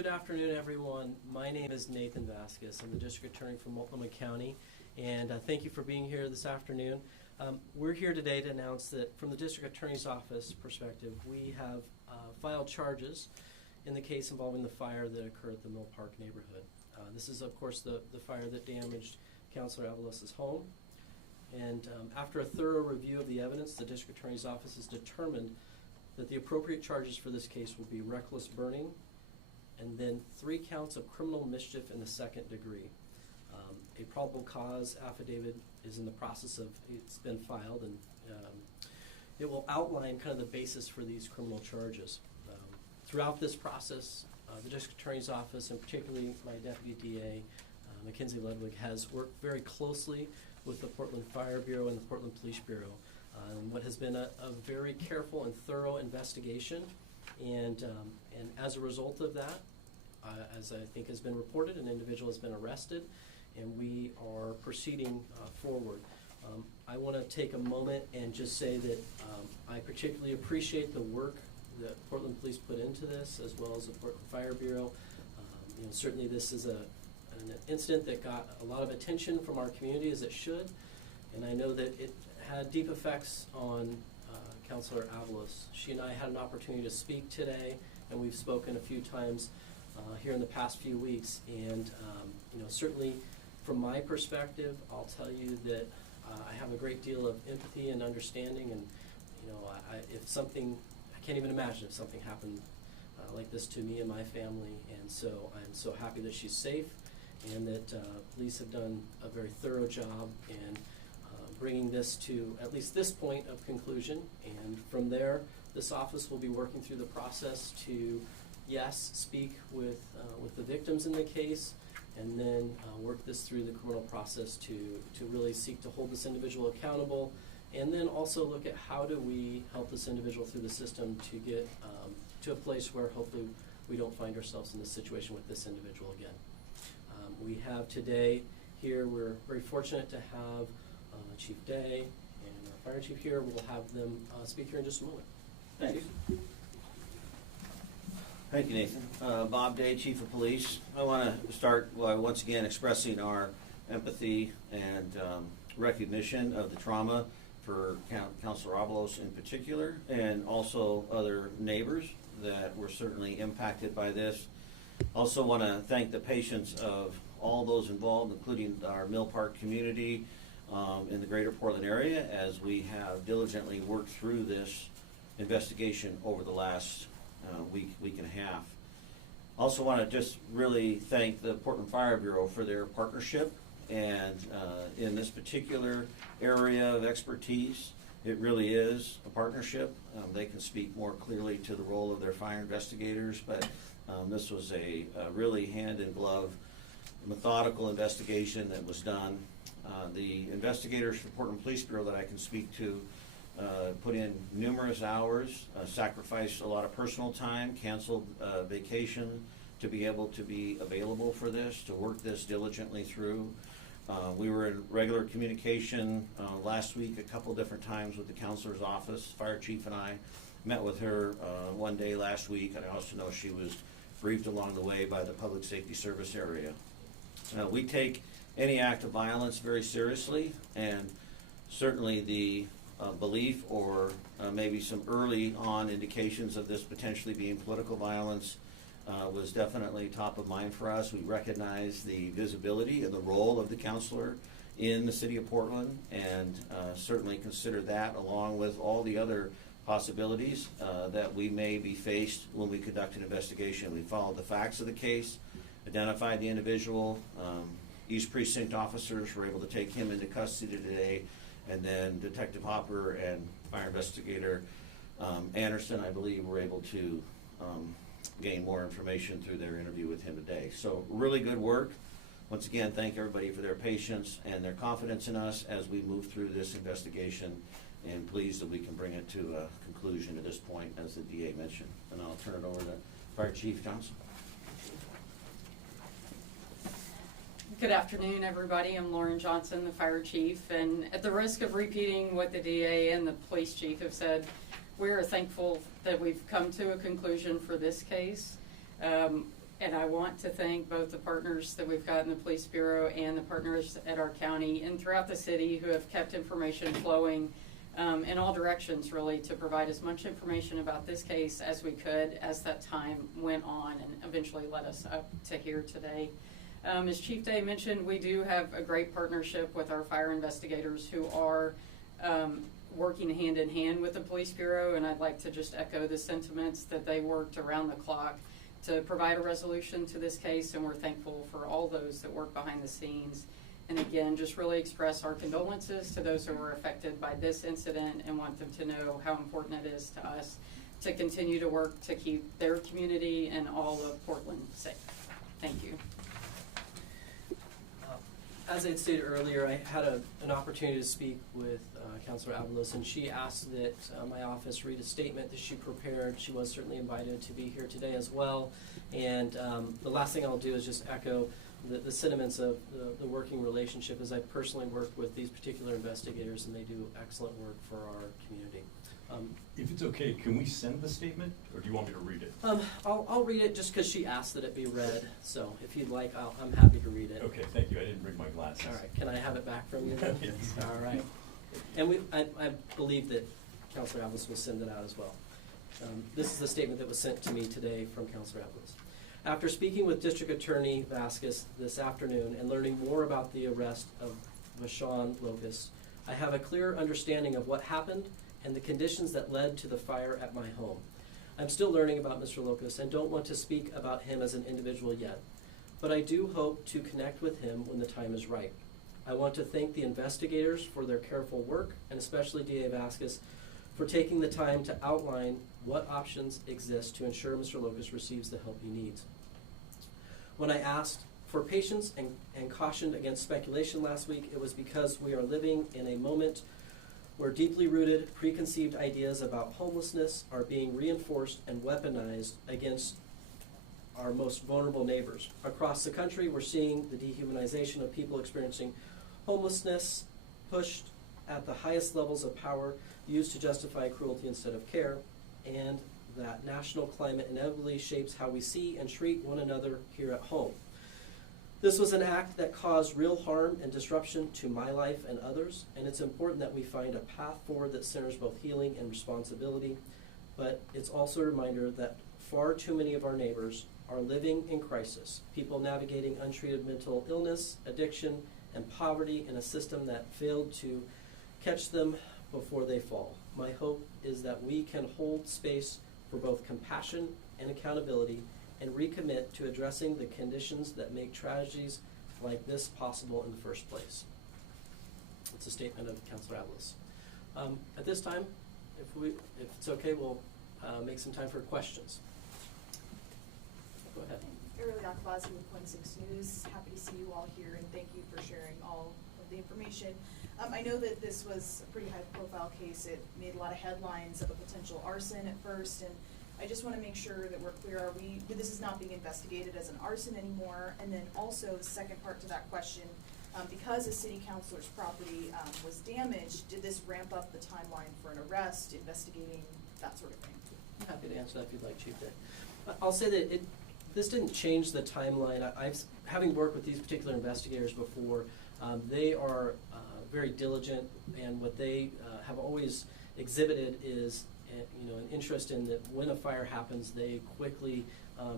Good afternoon, everyone. My name is Nathan Vasquez. I'm the District Attorney for Multnomah County, and thank you for being here this afternoon. We're here today to announce that from the District Attorney's Office perspective, we have filed charges in the case involving the fire that occurred at the Mill Park neighborhood. This is, of course, the fire that damaged Councilor Avalos' home. And after a thorough review of the evidence, the District Attorney's Office has determined that the appropriate charges for this case will be reckless burning and then 3 counts of criminal mischief in the second degree. A probable cause affidavit is in the process of, it's been filed, and it will outline kind of the basis for these criminal charges. Throughout this process, the District Attorney's Office, and particularly my Deputy DA, Mackenzie Ludwig, has worked very closely with the Portland Fire Bureau and the Portland Police Bureau. What has been a very careful and thorough investigation, and as a result of that, as I think has been reported, an individual has been arrested, and we are proceeding forward. I want to take a moment and just say that I particularly appreciate the work that Portland Police put into this, as well as the Portland Fire Bureau. Certainly this is an incident that got a lot of attention from our community, as it should, and I know that it had deep effects on Councilor Avalos. She and I had an opportunity to speak today, and we've spoken a few times here in the past few weeks. And certainly from my perspective, I'll tell you that I have a great deal of empathy and understanding. And if something, I can't even imagine if something happened like this to me and my family. And so I'm so happy that she's safe, and that police have done a very thorough job in bringing this to at least this point of conclusion. And from there, this office will be working through the process to, yes, speak with the victims in the case, and then work this through the criminal process to really seek to hold this individual accountable, and then also look at how do we help this individual through the system to get to a place where hopefully we don't find ourselves in this situation with this individual again. We have today here, we're very fortunate to have Chief Day and our Fire Chief here. We'll have them speak here in just a moment. Thanks. Thank you, Nathan. Bob Day, Chief of Police. I want to start by once again expressing our empathy and recognition of the trauma for Councilor Avalos in particular, and also other neighbors that were certainly impacted by this. Also want to thank the patience of all those involved, including our Mill Park community in the greater Portland area, as we have diligently worked through this investigation over the last week and a half. Also want to just really thank the Portland Fire Bureau for their partnership, and in this particular area of expertise, it really is a partnership. They can speak more clearly to the role of their fire investigators, but this was a really hand-in-glove, methodical investigation that was done. The investigators for Portland Police Bureau that I can speak to put in numerous hours, sacrificed a lot of personal time, canceled vacation to be able to be available for this, to work this diligently through. We were in regular communication last week a couple different times with the counselor's office. Fire chief and I met with her one day last week, and I also know she was briefed along the way by the Public Safety Service area. We take any act of violence very seriously, and certainly the belief or maybe some early on indications of this potentially being political violence was definitely top of mind for us. We recognize the visibility and the role of the counselor in the city of Portland, and certainly consider that along with all the other possibilities that we may be faced when we conduct an investigation. We followed the facts of the case, identified the individual. East Precinct officers were able to take him into custody today, and then Detective Hopper and Fire Investigator Anderson, I believe, were able to gain more information through their interview with him today. So really good work. Once again, thank everybody for their patience and their confidence in us as we move through this investigation, and pleased that we can bring it to a conclusion at this point, as the DA mentioned. And I'll turn it over to Fire Chief Johnson. Good afternoon, everybody. I'm Lauren Johnson, the Fire Chief, and at the risk of repeating what the DA and the Police Chief have said, we are thankful that we've come to a conclusion for this case. And I want to thank both the partners that we've got in the Police Bureau and the partners at our county and throughout the city who have kept information flowing in all directions, really, to provide as much information about this case as we could as that time went on and eventually led us up to here today. As Chief Day mentioned, we do have a great partnership with our fire investigators who are working hand in hand with the Police Bureau, and I'd like to just echo the sentiments that they worked around the clock to provide a resolution to this case, and we're thankful for all those that work behind the scenes. And again, just really express our condolences to those who were affected by this incident and want them to know how important it is to us to continue to work to keep their community and all of Portland safe. Thank you. As I had stated earlier, I had an opportunity to speak with Councilor Avalos, and she asked that my office read a statement that she prepared. She was certainly invited to be here today as well. And the last thing I'll do is just echo the sentiments of the working relationship, as I personally work with these particular investigators, and they do excellent work for our community. If it's okay, can we send the statement, or do you want me to read it? I'll read it just because she asked that it be read. So if you'd like, I'm happy to read it. Okay, thank you. I didn't bring my glasses. All right. Can I have it back from you then? Yes. All right. And I believe that Councilor Avalos will send it out as well. This is the statement that was sent to me today from Councilor Avalos. After speaking with District Attorney Vasquez this afternoon and learning more about the arrest of Vashon Locust, I have a clear understanding of what happened and the conditions that led to the fire at my home. I'm still learning about Mr. Locust and don't want to speak about him as an individual yet, but I do hope to connect with him when the time is right. I want to thank the investigators for their careful work, and especially DA Vasquez for taking the time to outline what options exist to ensure Mr. Locust receives the help he needs. When I asked for patience and cautioned against speculation last week, it was because we are living in a moment where deeply rooted preconceived ideas about homelessness are being reinforced and weaponized against our most vulnerable neighbors. Across the country, we're seeing the dehumanization of people experiencing homelessness pushed at the highest levels of power, used to justify cruelty instead of care, and that national climate inevitably shapes how we see and treat one another here at home. This was an act that caused real harm and disruption to my life and others, and it's important that we find a path forward that centers both healing and responsibility, but it's also a reminder that far too many of our neighbors are living in crisis, people navigating untreated mental illness, addiction, and poverty in a system that failed to catch them before they fall. My hope is that we can hold space for both compassion and accountability and recommit to addressing the conditions that make tragedies like this possible in the first place. It's a statement of Councilor Avalos. At this time, if it's okay, we'll make some time for questions. Go ahead. Early Akbazi with 26 News. Happy to see you all here, and thank you for sharing all of the information. I know that this was a pretty high-profile case. It made a lot of headlines of a potential arson at first, and I just want to make sure that we're clear. This is not being investigated as an arson anymore? And then also the second part to that question, because a city councilor's property was damaged, did this ramp up the timeline for an arrest, investigating, that sort of thing? I'm happy to answer that if you'd like, Chief Day. I'll say that this didn't change the timeline. Having worked with these particular investigators before, they are very diligent, and what they have always exhibited is an interest in that when a fire happens, they quickly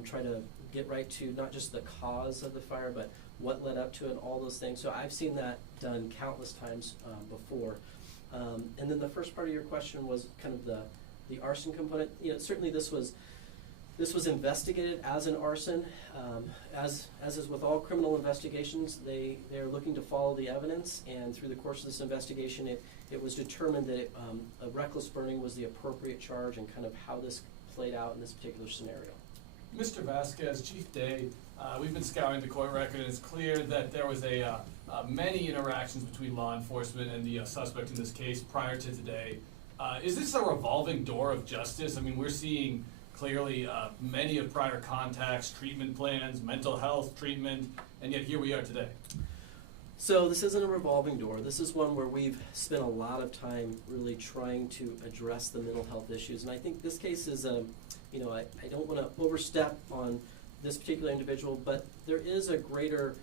try to get right to not just the cause of the fire, but what led up to it and all those things. So I've seen that done countless times before. And then the first part of your question was kind of the arson component. Certainly this was investigated as an arson. As is with all criminal investigations, they're looking to follow the evidence, and through the course of this investigation, it was determined that a reckless burning was the appropriate charge, and kind of how this played out in this particular scenario. Mr. Vasquez, Chief Day, we've been scouring the court record, and it's clear that there was many interactions between law enforcement and the suspect in this case prior to today. Is this a revolving door of justice? I mean, we're seeing clearly many of prior contacts, treatment plans, mental health treatment, and yet here we are today. So this isn't a revolving door. This is one where we've spent a lot of time really trying to address the mental health issues. And I think this case is, I don't want to overstep on this particular individual, but there is a greater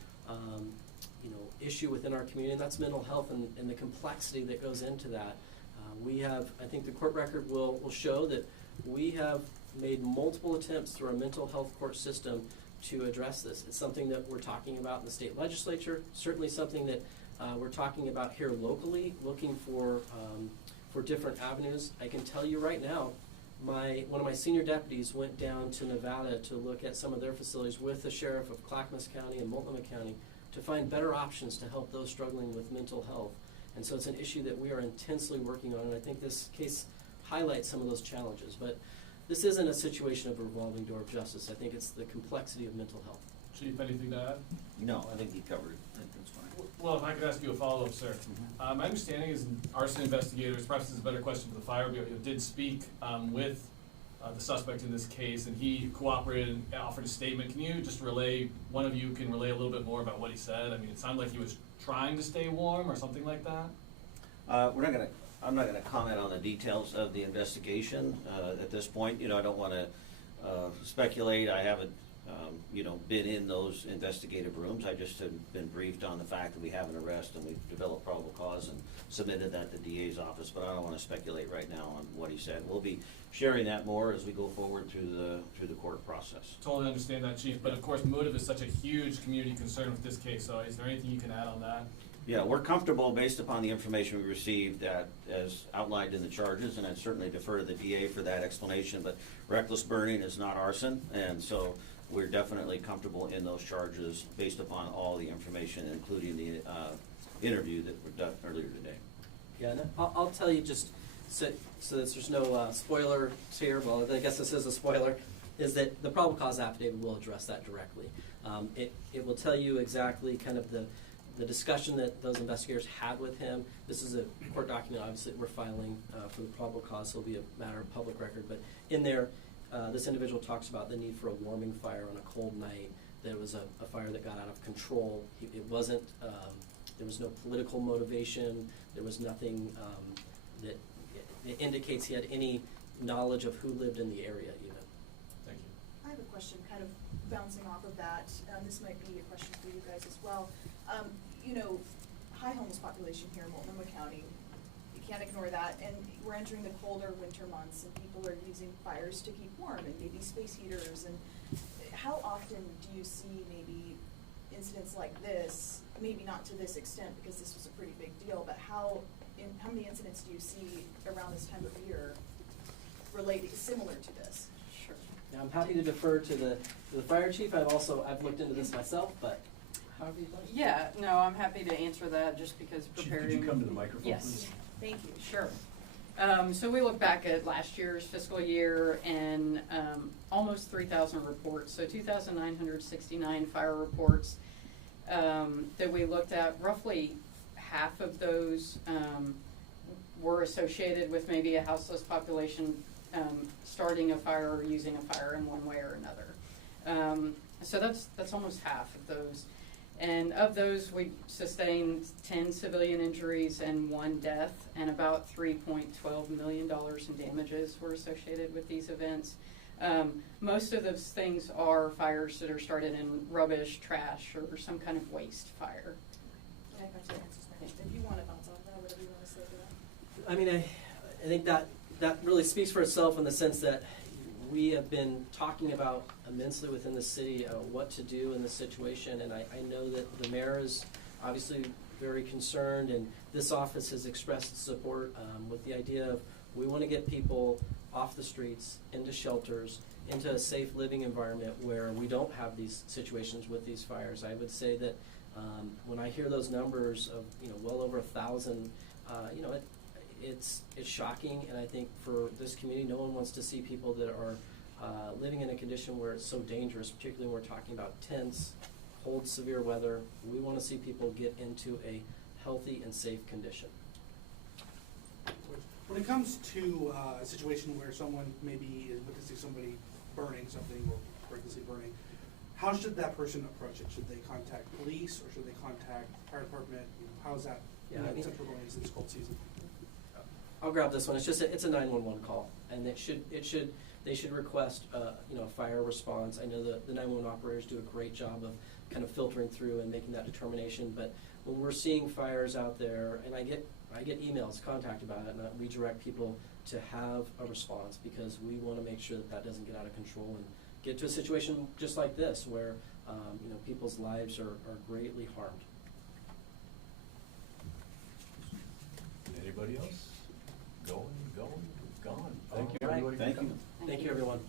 issue within our community, and that's mental health and the complexity that goes into that. We have, I think the court record will show that we have made multiple attempts through our mental health court system to address this. It's something that we're talking about in the state legislature, certainly something that we're talking about here locally, looking for different avenues. I can tell you right now, one of my senior deputies went down to Nevada to look at some of their facilities with the sheriff of Clackamas County and Multnomah County to find better options to help those struggling with mental health. And so it's an issue that we are intensely working on, and I think this case highlights some of those challenges. But this isn't a situation of a revolving door of justice. I think it's the complexity of mental health. Chief, anything to add? No, I think you covered it. I think that's fine. Well, if I could ask you a follow-up, sir. My understanding is arson investigators, perhaps this is a better question for the fire bureau, did speak with the suspect in this case, and he cooperated and offered a statement. Can you just one of you can relay a little bit more about what he said? I mean, it sounded like he was trying to stay warm or something like that. I'm not gonna comment on the details of the investigation at this point. I don't wanna speculate. I haven't been in those investigative rooms. I just have been briefed on the fact that we have an arrest and we've developed probable cause and submitted that to the DA's office, but I don't want to speculate right now on what he said. We'll be sharing that more as we go forward through the court process. Totally understand that, Chief, but of course motive is such a huge community concern with this case, so is there anything you can add on that? Yeah, we're comfortable based upon the information we received that as outlined in the charges, and I'd certainly defer to the DA for that explanation, but reckless burning is not arson, and so we're definitely comfortable in those charges based upon all the information, including the interview that was done earlier today. Yeah, and I'll tell you just so that there's no spoiler here, well, I guess this is a spoiler, is that the probable cause affidavit will address that directly. It will tell you exactly kind of the discussion that those investigators had with him. This is a court document, obviously, we're filing for the probable cause, so it'll be a matter of public record, but in there, this individual talks about the need for a warming fire on a cold night. There was a fire that got out of control. It wasn't, there was no political motivation. There was nothing that indicates he had any knowledge of who lived in the area even. Thank you. I have a question kind of bouncing off of that. This might be a question for you guys as well. High homeless population here in Multnomah County. You can't ignore that, and we're entering the colder winter months, and people are using fires to keep warm, and maybe space heaters. And how often do you see maybe incidents like this? Maybe not to this extent because this was a pretty big deal, but how many incidents do you see around this time of year related similar to this? Sure. Now, I'm happy to defer to the fire chief. I've looked into this myself, but however you'd like. Yeah, no, I'm happy to answer that just because Chief, preparing. could you come to the microphone, Yes. please? Thank you. Sure. So we look back at last year's fiscal year and almost 3,000 reports, so 2,969 fire reports that we looked at. Roughly half of those were associated with maybe a houseless population starting a fire or using a fire in one way or another. So that's almost half of those. And of those, we sustained 10 civilian injuries and 1 death, and about $3.12 million in damages were associated with these events. Most of those things are fires that are started in rubbish, trash, or some kind of waste fire. I think that answers my question. If you want to bounce off that, whatever you want to say to that. I mean, I think that really speaks for itself in the sense that we have been talking about immensely within the city what to do in this situation, and I know that the mayor is obviously very concerned, and this office has expressed support with the idea of we want to get people off the streets, into shelters, into a safe living environment where we don't have these situations with these fires. I would say that when I hear those numbers of well over 1,000, it's shocking, and I think for this community, no one wants to see people that are living in a condition where it's so dangerous, particularly when we're talking about tents, cold, severe weather. We want to see people get into a healthy and safe condition. When it comes to a situation where someone maybe is witnessing somebody burning something or recklessly burning, how should that person approach it? Should they contact police or should they contact fire department? How is that since we're going into this cold season? I'll grab this one. It's a 911 call, and it should they should request, a fire response. I know the 911 operators do a great job of kind of filtering through and making that determination, but when we're seeing fires out there, and I get emails, contact about it, and I redirect people to have a response, because we want to make sure that doesn't get out of control and get to a situation just like this where people's lives are greatly harmed. Anybody else? Going, gone. Thank you, All right. everybody. for Thank you. coming. Thank you, everyone.